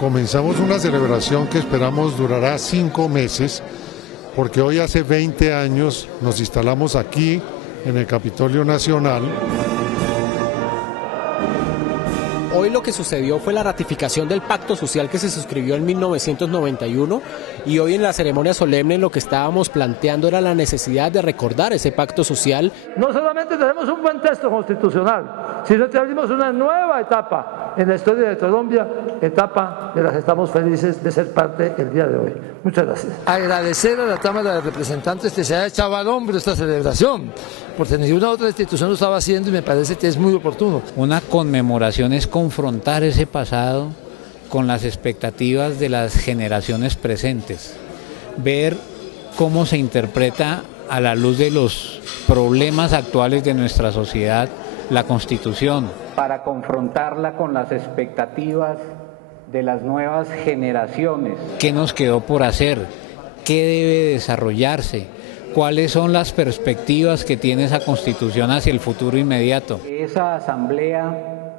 Comenzamos una celebración que esperamos durará 5 meses, porque hoy hace 20 años nos instalamos aquí en el Capitolio Nacional. Hoy lo que sucedió fue la ratificación del pacto social que se suscribió en 1991 y hoy en la ceremonia solemne lo que estábamos planteando era la necesidad de recordar ese pacto social. No solamente tenemos un buen texto constitucional, sino que abrimos una nueva etapa en la historia de Colombia, etapa de la que estamos felices de ser parte el día de hoy. Muchas gracias. Agradecer a la Cámara de Representantes que se haya echado al hombro esta celebración, porque ninguna otra institución lo estaba haciendo y me parece que es muy oportuno. Una conmemoración es confrontar ese pasado con las expectativas de las generaciones presentes, ver cómo se interpreta a la luz de los problemas actuales de nuestra sociedad la Constitución. Para confrontarla con las expectativas de las nuevas generaciones. ¿Qué nos quedó por hacer? ¿Qué debe desarrollarse? ¿Cuáles son las perspectivas que tiene esa Constitución hacia el futuro inmediato? Esa asamblea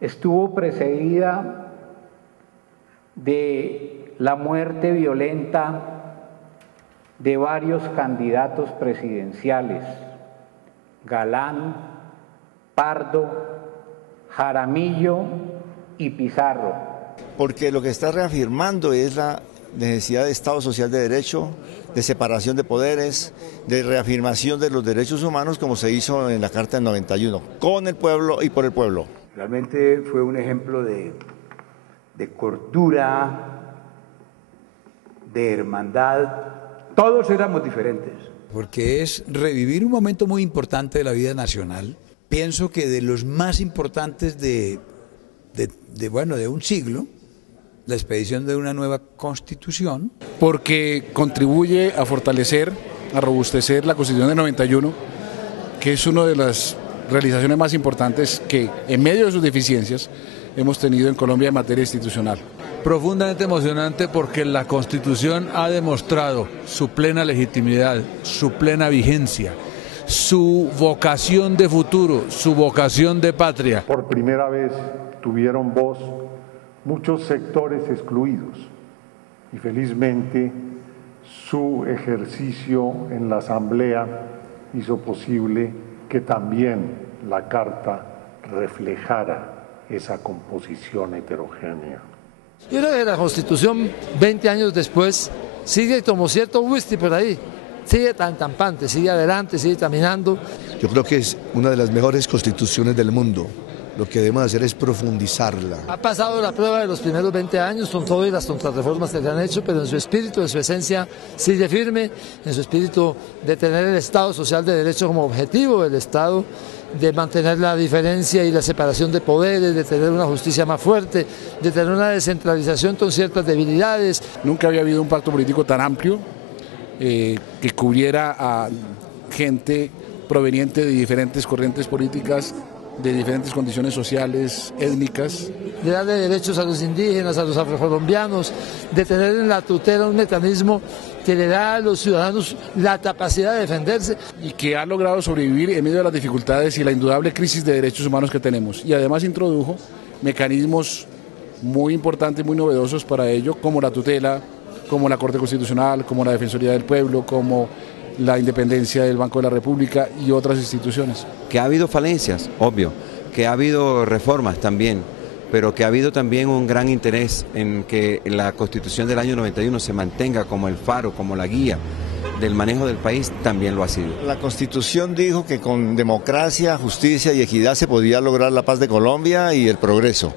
estuvo precedida de la muerte violenta de varios candidatos presidenciales, Galán, Pardo, Jaramillo y Pizarro. Porque lo que está reafirmando es la necesidad de Estado social de derecho, de separación de poderes, de reafirmación de los derechos humanos como se hizo en la Carta del 91, con el pueblo y por el pueblo. Realmente fue un ejemplo de cordura, de hermandad. Todos éramos diferentes. Porque es revivir un momento muy importante de la vida nacional. Pienso que de los más importantes de un siglo, la expedición de una nueva Constitución. Porque contribuye a fortalecer, a robustecer la Constitución del 91, que es una de las realizaciones más importantes que, en medio de sus deficiencias, hemos tenido en Colombia en materia institucional. Profundamente emocionante porque la Constitución ha demostrado su plena legitimidad, su plena vigencia, su vocación de futuro, su vocación de patria. Por primera vez tuvieron voz muchos sectores excluidos y felizmente su ejercicio en la Asamblea hizo posible que también la Carta reflejara esa composición heterogénea. Yo creo que la Constitución, 20 años después, sigue como cierto whisky por ahí, sigue tan campante, sigue adelante, sigue caminando. Yo creo que es una de las mejores constituciones del mundo. Lo que debemos hacer es profundizarla. Ha pasado la prueba de los primeros 20 años con todas las contrarreformas que se han hecho, pero en su espíritu, en su esencia, sigue firme, en su espíritu de tener el Estado social de derecho como objetivo del Estado, de mantener la diferencia y la separación de poderes, de tener una justicia más fuerte, de tener una descentralización con ciertas debilidades. Nunca había habido un pacto político tan amplio que cubriera a gente proveniente de diferentes corrientes políticas, de diferentes condiciones sociales, étnicas. De darle derechos a los indígenas, a los afrocolombianos, de tener en la tutela un mecanismo que le da a los ciudadanos la capacidad de defenderse. Y que ha logrado sobrevivir en medio de las dificultades y la indudable crisis de derechos humanos que tenemos. Y además introdujo mecanismos muy importantes, muy novedosos para ello, como la tutela, como la Corte Constitucional, como la Defensoría del Pueblo, como la independencia del Banco de la República y otras instituciones. Que ha habido falencias, obvio, que ha habido reformas también, pero que ha habido también un gran interés en que la Constitución del año 91 se mantenga como el faro, como la guía del manejo del país, también lo ha sido. La Constitución dijo que con democracia, justicia y equidad se podía lograr la paz de Colombia y el progreso.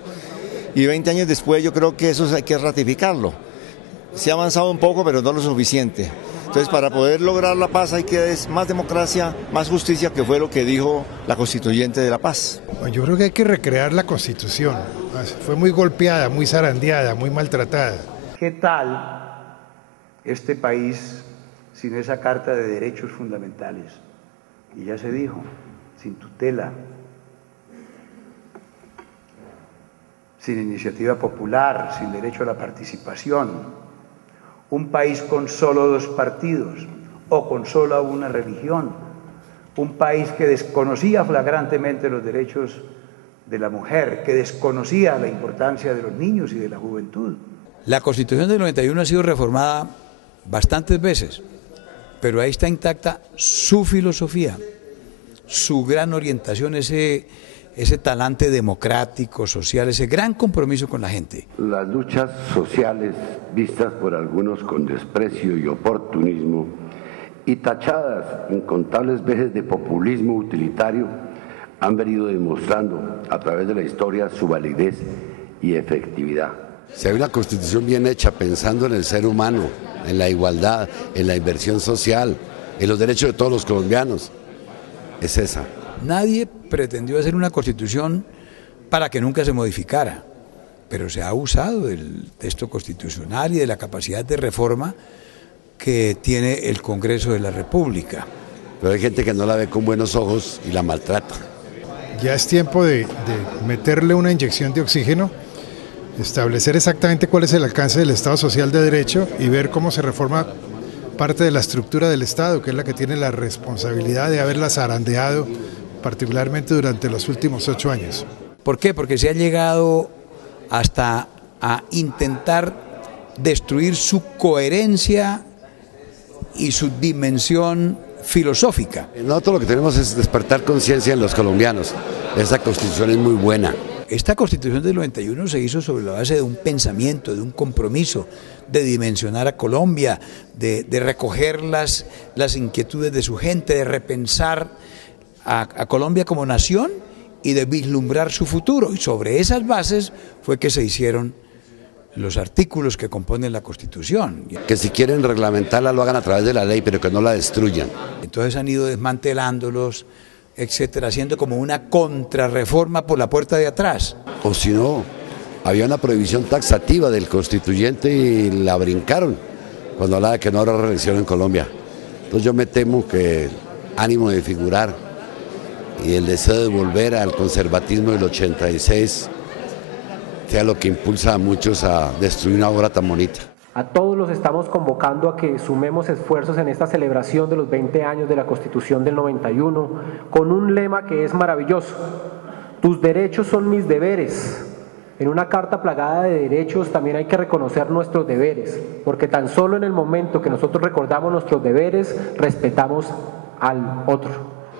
Y 20 años después yo creo que eso hay que ratificarlo. Se ha avanzado un poco, pero no lo suficiente. Entonces, para poder lograr la paz hay que más democracia, más justicia, que fue lo que dijo la constituyente de la paz. Yo creo que hay que recrear la Constitución. Fue muy golpeada, muy zarandeada, muy maltratada. ¿Qué tal este país sin esa Carta de Derechos Fundamentales? Y ya se dijo, sin tutela, sin iniciativa popular, sin derecho a la participación. Un país con solo 2 partidos o con solo una religión, un país que desconocía flagrantemente los derechos de la mujer, que desconocía la importancia de los niños y de la juventud. La Constitución del 91 ha sido reformada bastantes veces, pero ahí está intacta su filosofía, su gran orientación, ese talante democrático, social, ese gran compromiso con la gente. Las luchas sociales vistas por algunos con desprecio y oportunismo y tachadas incontables veces de populismo utilitario han venido demostrando a través de la historia su validez y efectividad. Si hay una constitución bien hecha pensando en el ser humano, en la igualdad, en la inversión social, en los derechos de todos los colombianos, es esa. Nadie pretendió hacer una constitución para que nunca se modificara, pero se ha usado del texto constitucional y de la capacidad de reforma que tiene el Congreso de la República. Pero hay gente que no la ve con buenos ojos y la maltrata. Ya es tiempo de meterle una inyección de oxígeno, establecer exactamente cuál es el alcance del Estado Social de Derecho y ver cómo se reforma parte de la estructura del Estado, que es la que tiene la responsabilidad de haberla zarandeado, particularmente durante los últimos 8 años. ¿Por qué? Porque se ha llegado hasta a intentar destruir su coherencia y su dimensión filosófica. Nosotros lo que tenemos es despertar conciencia en los colombianos. Esa constitución es muy buena. Esta constitución del 91 se hizo sobre la base de un pensamiento, de un compromiso, de dimensionar a Colombia, de recoger las inquietudes de su gente, de repensar a Colombia como nación y de vislumbrar su futuro. Y sobre esas bases fue que se hicieron los artículos que componen la Constitución. Que si quieren reglamentarla lo hagan a través de la ley, pero que no la destruyan. Entonces han ido desmantelándolos, etcétera, haciendo como una contrarreforma por la puerta de atrás. O si no, había una prohibición taxativa del constituyente y la brincaron cuando hablaba de que no habrá reelección en Colombia. Entonces yo me temo que el ánimo de figurar y el deseo de volver al conservatismo del 86 sea lo que impulsa a muchos a destruir una obra tan bonita. A todos los estamos convocando a que sumemos esfuerzos en esta celebración de los 20 años de la Constitución del 91 con un lema que es maravilloso: tus derechos son mis deberes. En una carta plagada de derechos también hay que reconocer nuestros deberes, porque tan solo en el momento que nosotros recordamos nuestros deberes, respetamos al otro.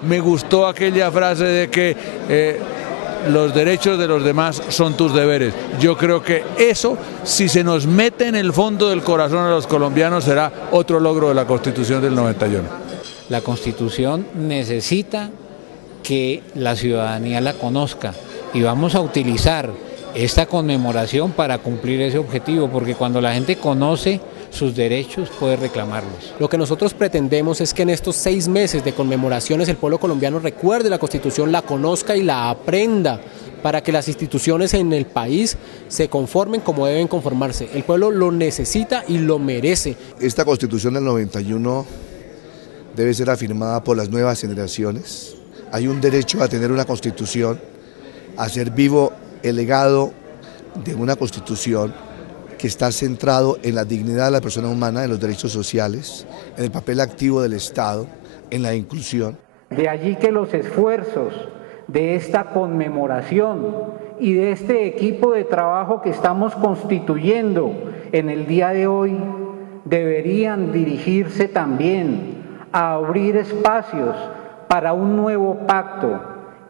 Me gustó aquella frase de que los derechos de los demás son tus deberes. Yo creo que eso, si se nos mete en el fondo del corazón a los colombianos, será otro logro de la Constitución del 91. La Constitución necesita que la ciudadanía la conozca y vamos a utilizar esta conmemoración para cumplir ese objetivo, porque cuando la gente conoce sus derechos puede reclamarlos. Lo que nosotros pretendemos es que en estos 6 meses de conmemoraciones el pueblo colombiano recuerde la Constitución, la conozca y la aprenda, para que las instituciones en el país se conformen como deben conformarse. El pueblo lo necesita y lo merece. Esta Constitución del 91 debe ser afirmada por las nuevas generaciones. Hay un derecho a tener una Constitución, a ser vivo el legado de una Constitución que está centrado en la dignidad de la persona humana, en los derechos sociales, en el papel activo del Estado, en la inclusión. De allí que los esfuerzos de esta conmemoración y de este equipo de trabajo que estamos constituyendo en el día de hoy deberían dirigirse también a abrir espacios para un nuevo pacto,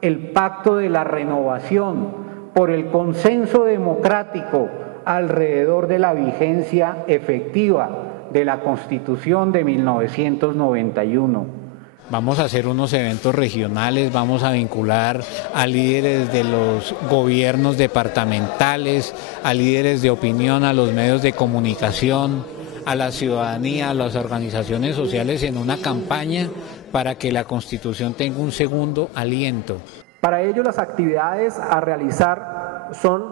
el pacto de la renovación por el consenso democrático alrededor de la vigencia efectiva de la Constitución de 1991. Vamos a hacer unos eventos regionales, vamos a vincular a líderes de los gobiernos departamentales, a líderes de opinión, a los medios de comunicación, a la ciudadanía, a las organizaciones sociales en una campaña para que la Constitución tenga un segundo aliento. Para ello, las actividades a realizar son,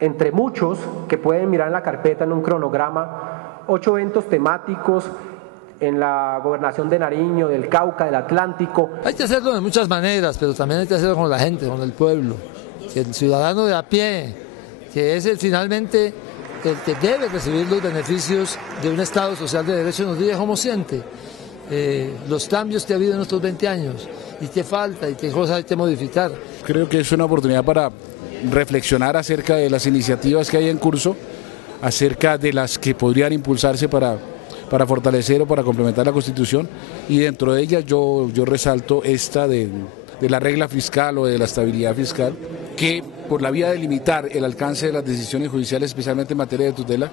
entre muchos, que pueden mirar en la carpeta en un cronograma, 8 eventos temáticos en la gobernación de Nariño, del Cauca, del Atlántico. Hay que hacerlo de muchas maneras, pero también hay que hacerlo con la gente, con el pueblo. Que el ciudadano de a pie, que es finalmente el que debe recibir los beneficios de un Estado social de derecho, nos diga cómo siente. los cambios que ha habido en estos 20 años y qué falta y qué cosas hay que modificar. Creo que es una oportunidad para reflexionar acerca de las iniciativas que hay en curso, acerca de las que podrían impulsarse para fortalecer o para complementar la Constitución, y dentro de ellas yo resalto esta de la regla fiscal o de la estabilidad fiscal, que por la vía de limitar el alcance de las decisiones judiciales, especialmente en materia de tutela,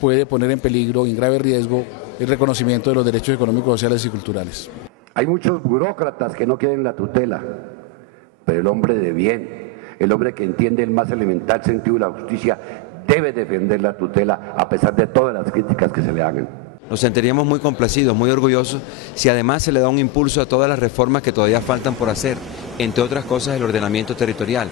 puede poner en peligro y en grave riesgo el reconocimiento de los derechos económicos, sociales y culturales. Hay muchos burócratas que no quieren la tutela, pero el hombre de bien, el hombre que entiende el más elemental sentido de la justicia, debe defender la tutela a pesar de todas las críticas que se le hagan. Nos sentiríamos muy complacidos, muy orgullosos, si además se le da un impulso a todas las reformas que todavía faltan por hacer, entre otras cosas el ordenamiento territorial.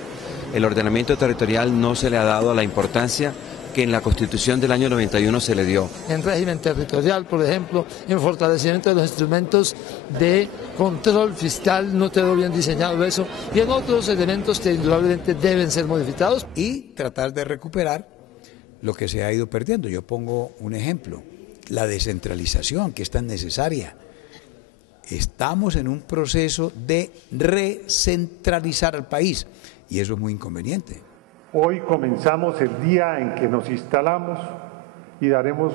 El ordenamiento territorial no se le ha dado la importancia que en la Constitución del año 91 se le dio. En régimen territorial, por ejemplo, en fortalecimiento de los instrumentos de control fiscal, no quedó bien diseñado eso, y en otros elementos que indudablemente deben ser modificados. Y tratar de recuperar lo que se ha ido perdiendo. Yo pongo un ejemplo, la descentralización, que es tan necesaria. Estamos en un proceso de recentralizar al país, y eso es muy inconveniente. Hoy comenzamos el día en que nos instalamos y daremos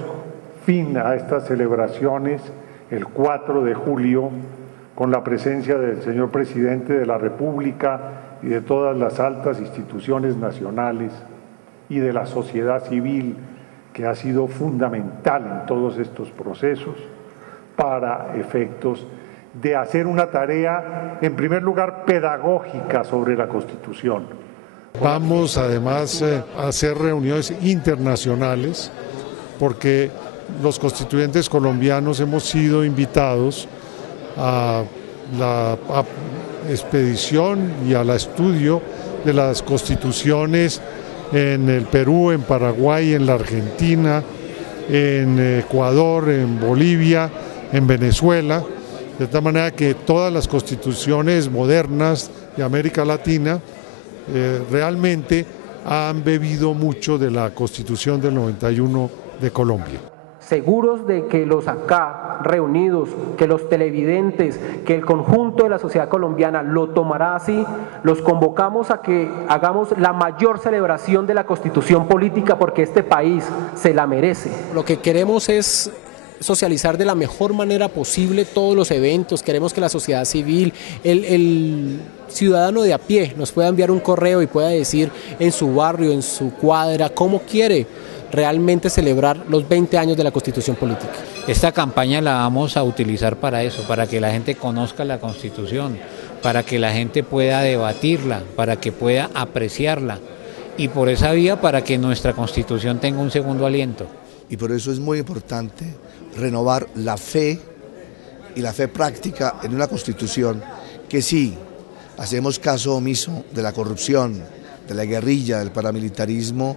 fin a estas celebraciones el 4 de julio con la presencia del señor presidente de la República y de todas las altas instituciones nacionales y de la sociedad civil, que ha sido fundamental en todos estos procesos para efectos de hacer una tarea, en primer lugar, pedagógica sobre la Constitución. Vamos además a hacer reuniones internacionales porque los constituyentes colombianos hemos sido invitados a la expedición y al estudio de las constituciones en el Perú, en Paraguay, en la Argentina, en Ecuador, en Bolivia, en Venezuela, de tal manera que todas las constituciones modernas de América Latina realmente han bebido mucho de la Constitución del 91 de Colombia. Seguros de que los acá reunidos, que los televidentes, que el conjunto de la sociedad colombiana lo tomará así, los convocamos a que hagamos la mayor celebración de la Constitución política porque este país se la merece. Lo que queremos es socializar de la mejor manera posible todos los eventos. Queremos que la sociedad civil, el ciudadano de a pie nos pueda enviar un correo y pueda decir en su barrio, en su cuadra, cómo quiere realmente celebrar los 20 años de la Constitución política. Esta campaña la vamos a utilizar para eso, para que la gente conozca la Constitución, para que la gente pueda debatirla, para que pueda apreciarla, y por esa vía para que nuestra Constitución tenga un segundo aliento. Y por eso es muy importante renovar la fe y la fe práctica en una Constitución que sí, hacemos caso omiso de la corrupción, de la guerrilla, del paramilitarismo,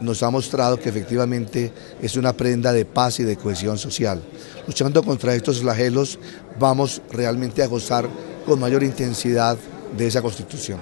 nos ha mostrado que efectivamente es una prenda de paz y de cohesión social. Luchando contra estos flagelos vamos realmente a gozar con mayor intensidad de esa Constitución.